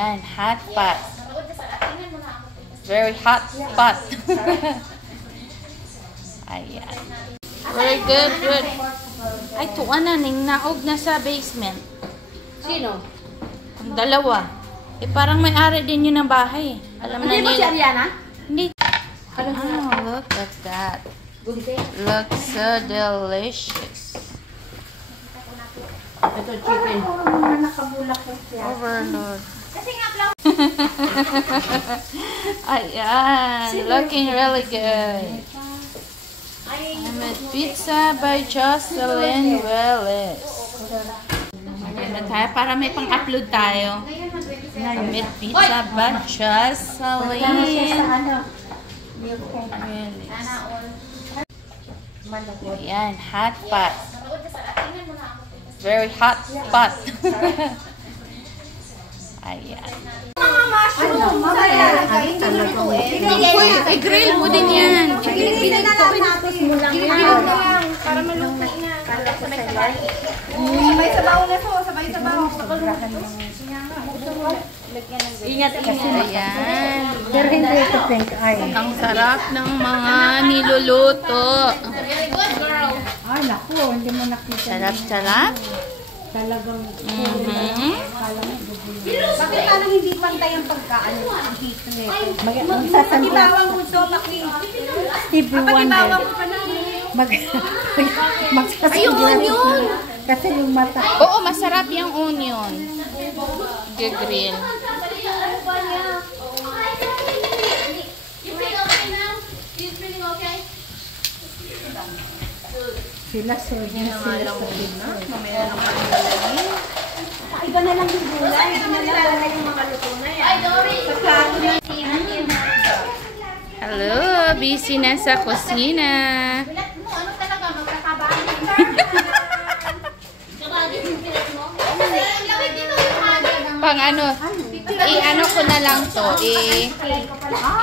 Ayan, hot pot. Very hot pot. Ayan. Very good, good. Ay, tuwa na, naog na sa basement. Sino? Ang dalawa. Eh, parang may-ari din yun ng bahay. Alam na Hindi ba si nila. Ariana? Hindi. Oh, look at that. Looks so delicious. Ito, chicken. Overload. Ayan. Looking really good. I'm at Pizza by Jocelyn Willis. Maganda tayo para may pang-upload tayo. I'm at Pizza by Jocelyn Willis. Ayan, hot pot. Very hot pot. Ayan. Mga mushroom. Uy, i-grill mo din yan. Gilig-gilig na lang natin. Gilig-gilig na lang. Para maluto na. Sabay-sabay. Sabay-sabaw na po. Sabay-sabaw. Ingat, ingat. Ayan. Pero hindi ito pink eye. Ang sarap ng mga niluluto. Ay, naku, hindi mo nakita. Sarap-sarap. Talagang Bakit parang hindi pantay ang pagkaan? Ang hito nito. magsasangkla. mo ito, Paki. Stevie Wonder. mo pa na. Magsasangkla. onion. Kasi yung mata. Oo, masarap yung onion. Gigrill. Sila soya sila sa pizza. Iba na lang yung gulay. Iba na lang yung mga luto na yan. Ay, Dory! Hello, busy na sa kusina. Bilat mo, ano talaga? Magkakabahan. Kabagin yung bilat mo? Ang lawig dito yung agad. Pang ano, i-ano ko na lang to.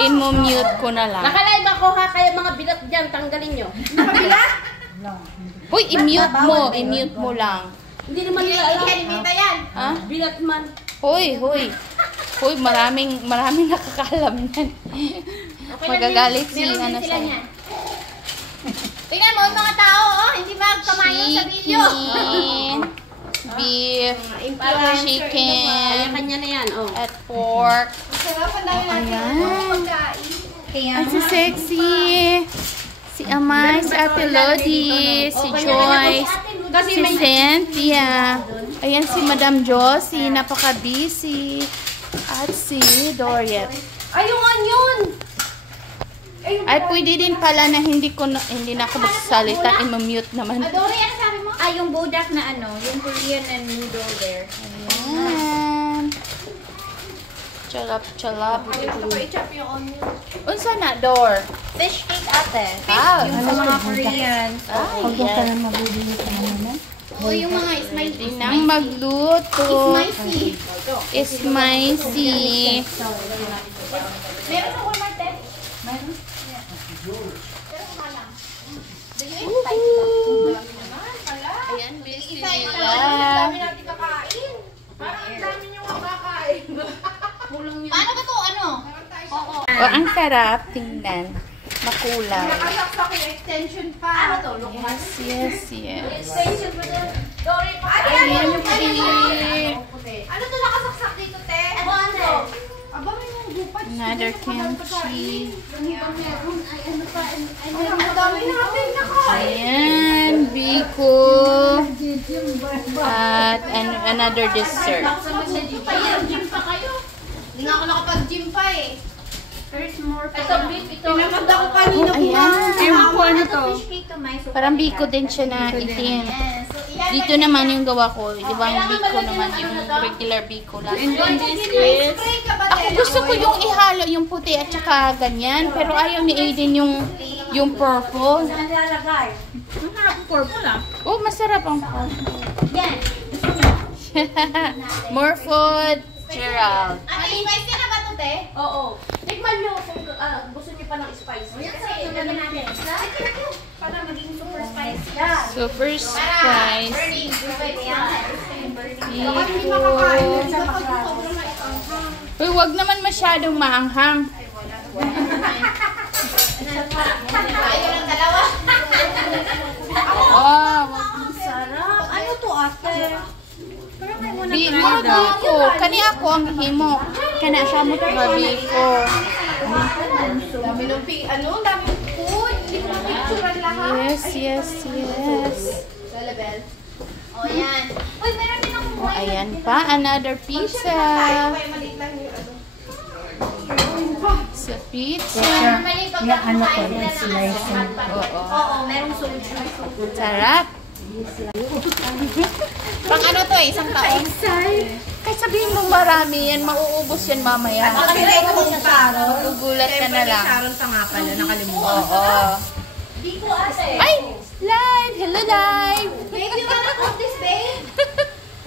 I-mute ko na lang. Nakalive ako ha, kaya mga bilat dyan, tanggalin nyo. Bilat? Uy, i-mute mo. I-mute mo lang. Hindi naman nila alam. Hindi yan. Ha? Bilat man. Hoy, hoy. Hoy, maraming nakakaalam yan. Magagalit si ano siya. Tingnan mo yung mga tao, oh. Hindi magkamayo sa video. Chicken, beef, chicken, Kanya-kanya na yan, oh. at pork. Ayan. Ang sexy. Si Amay, si Ate Lodi, si Joyce, si Cynthia. Ayan si Madam Josie, napaka-busy. At si Doriet. Ay, yung onion! Ay, pwede din pala na hindi na ako magsasalita. I-mute naman. Dory, ano sabi mo? Ay, yung bodak na ano, yung Korean and noodle there. Ayan. Chalap. I-chop yung onion. Unsa na, Dor? Fish cake ate. Ah, Yung sa mga Korean. Huwag mo ka na mabibili sa ano. O yung mga spicy. Hindi nang magluto. Spicy. Spicy. Meron sa Walmart eh? Meron? Pero malang. Ayan, busy Isa yung nila. dami natin kakain. Parang ang dami nyo makakain. Paano ba to? Ano? Oo. Oh, ang sarap. Tingnan. Makulay. Nakasaksak yung extension pa. Ano to? Yes. Extension pa doon. Dory pa. Ayan yung beef. Ano to nakasaksak dito, te? Ano? Aba, may mga gupad. Another kimchi. Ang dami natin nakain. Ayan, biko. At another dessert. Mag-gym pa kayo. Hindi nga ako nakapag-gym pa eh. There's more pa. Ito, beef. Ito. Pinamagda ko kanina Ayan. Ewan ko ano to. Parang biko din siya na itim. Dito naman yung gawa ko. Ibang biko naman yung regular biko lang. Ako gusto ko yung ihalo yung puti at saka ganyan. Pero ayaw ni Aiden yung purple. Nalalagay. Masarap ang purple ah. Oh, masarap ang purple. Yan. More food. Gerald. Spicy na ba ito, te? Oo. Tikman nyo kung gusto nyo pa ng spicy. Kasi gagawin natin. Para maging super spicy. Super spicy. Burning. Biko. Uy, wag naman masyadong maanghang. Ayaw ng dalawa. Oh, Sarap. Ano to, ate? di mo ko. Kani ako ang himo. Kana siya mo gabi ko. Dami ng dami ng food. Hindi ko na-picturean lahat. Yes, yes, yes. Lalabel. O, yan. Uy, meron din akong Oh, ayan pa, another pizza. maliit lang yung ano. Sa pizza. Yung ano ko, yung slice. Oo. Oo, merong soul. Sarap. Pang ano to eh, isang taon. Kahit sabihin mo marami yan, mauubos yan mamaya. Makakilay ko sa Sharon. Gugulat ka na lang. Sharon pa nga pala, nakalimutan. Oo. Di ko ate. Ay! Live! Hello, live! Babe, you wanna cook this, babe?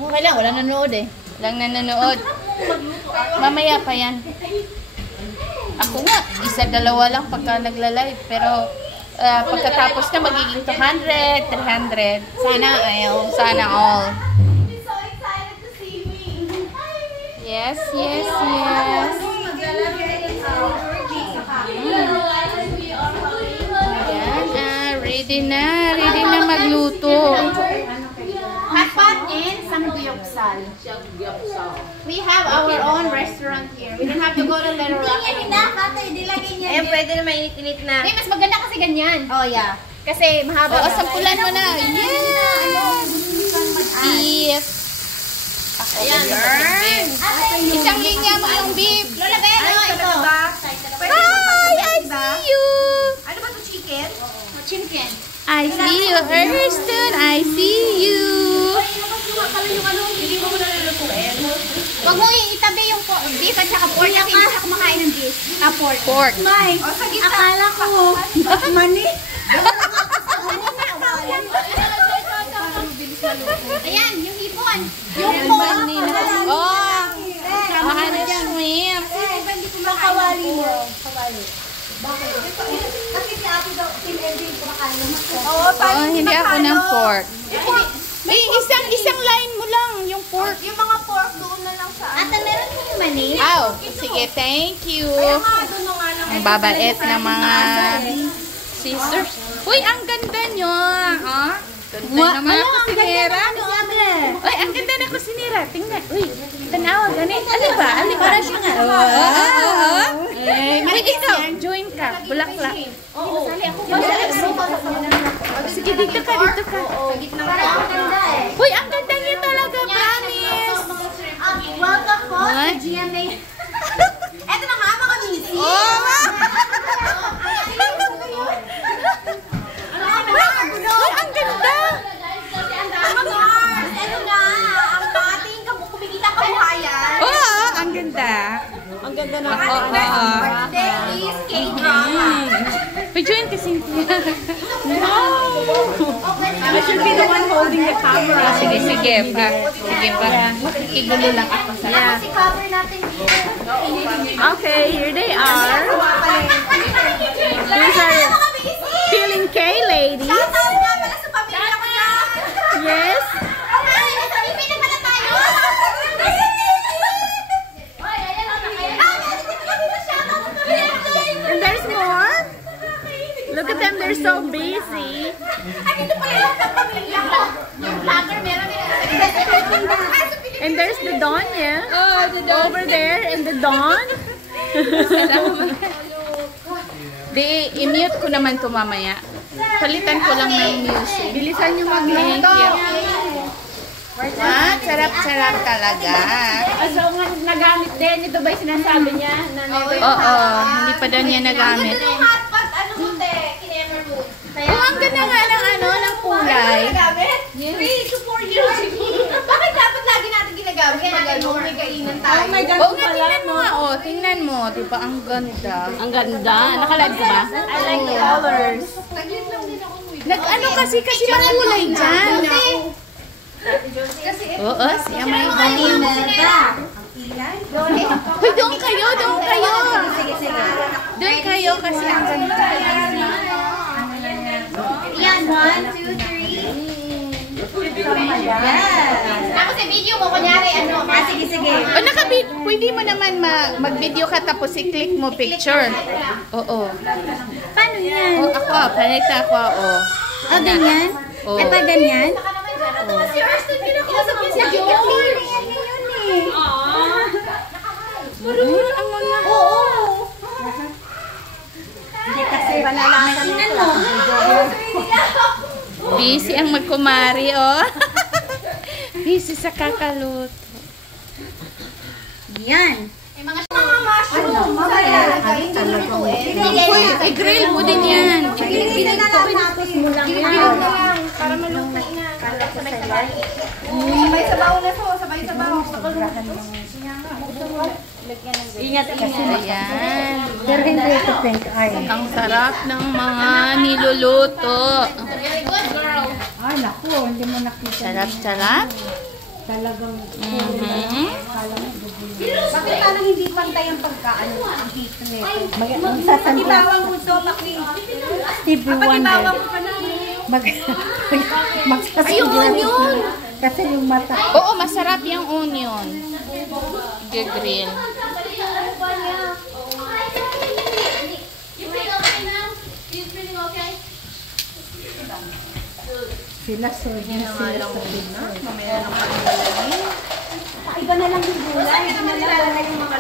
Okay lang, wala nanood eh. Lang nanonood. Mamaya pa yan. Ako nga, isa-dalawa lang pagka nagla-live. Pero pagkatapos na magiging 200, 300. Sana all. She's so excited to see me. Yes, yes, yes. Ayan, ready na magluto. Hotpot and samgyeopsal. We have our own restaurant here. We don't have to go to Little Rock. Ayun, pwede na mainit-init na. Hindi, mas maganda kasi ganyan. Oh, yeah. Kasi mahaba. Oo, sampulan mo na. Yes! Beef. Ayan, beef. Isang linya mo yung beef. Lola Belo, ito. Hi! I see you! Ano ba ito, chicken? Chicken. I see you, Hurston. I see you. Hindi mo nalulutuin. Huwag mo itabi yung beef at saka pork kasi hindi siya kumakain ng beef. Pork. Pork. O, sa gitna. Akala ko, mani. Ayan, yung hipon. Yung mani na. Oh! Mahana shrimp. Kawali mo. Kasi si ate daw, hindi kumakain ng Oo, hindi ako ng pork. Isang line mo lang yung pork. Yung mga pork doon na lang sa ano. Ate, meron mo yung mani? Aw, sige, thank you. Doon na nga lang. Ang babait ng mga sisters. Uy, ang ganda nyo. Ah? Ganda naman ang kusinera. Uy, ang ganda ng kusinera. Tingnan. Uy, tanawa, ganit. Ano ba? Ano ba? Parang siya nga. Uy, ikaw, join ka. Bulaklak. Oo. Sige, dito ka, dito ka. Parang ang ganda eh. Uy, ang ganda niya talaga, promise. Welcome po sa What? GMA. Eto na nga, mga misi. Oh, Uy, ang ganda. Eto na, ang ating kumikitang kabuhayan. Oo, ang ganda. Ang ganda na. Birthday is K-drama. Pa-join ka, Cynthia. I should be the one holding the camera. Sige, sige pa. Sige pa. Makikigulo lang ako sa Kasi cover natin dito. Okay, here they are. These are Feeling K ladies. Shoutout nga pala sa pamilya ko na. Yes. Ay, nasa ipin na pala tayo. And there's more. Look at them, they're so busy. Ay, ito pala yung pamilya ko. Yung vlogger, meron And there's the Donya. Oh, the dog. Over there, and the Don. Di, i-mute ko naman to mamaya. Palitan ko lang ng music. Bilisan nyo Thank mag-luto. you. Ah, sarap-sarap talaga. So, nagamit din. Ito ba yung sinasabi niya? Na Oo, hindi pa daw niya nagamit. Ito yung hotpot, ano mo te? Kinemer mo. Oh, ang ganda nga ng ng kulay. Ginagamit? 3 to 4 years ago. Bakit dapat lagi natin ginagamit? Pag ano, may kainan tayo. my God. Oo nga, tingnan mo nga. Oh, tingnan mo. Diba, ang ganda. Ang ganda. Nakalive ka ba? I like the colors. Nag-live lang din ako. Nag-ano kasi makulay dyan. Kasi Oo, siya may hangin. Hoy, doon kayo, doon kayo. Doon kayo kasi ang ganda. yan, 1, 2, 3. Tapos sa video mo, kunyari, ano. Sige, sige. O, pwede mo naman mag-video ka tapos i-click mo picture. Oo. Paano yan? O, ako, panekta ako, o. O, ganyan? Oo. Ay, pa ganyan? Si Arston, kinakausap niya si Joy. Ang mga... Hindi kasi malalaman mo. Busy ang magkumari, oh. Busy sa kakaluto. Yan. mushroom. Uy, i-grill mo din yan. Gilig-gilig na lang natin. Gilig-gilig na lang. Para maluto na. Sabay sabaw na po. Sabay sabaw. Ingat, ingat. Ayan. Pero hindi ito pink eye. Ang sarap ng mga niluluto. Ay, naku, hindi mo nakita. Sarap-sarap. Talagang Bakit parang hindi pantay ang pagkaan? Ang hito nito. magsasangklas. gusto, Paki. Stevie Wonder. Magsasangklas. onion. Kasi yung mata. Oo, masarap yung onion. Grill. Sila soyun sila sa pizza. Iba na lang yung gulay. Iba na lang yung mga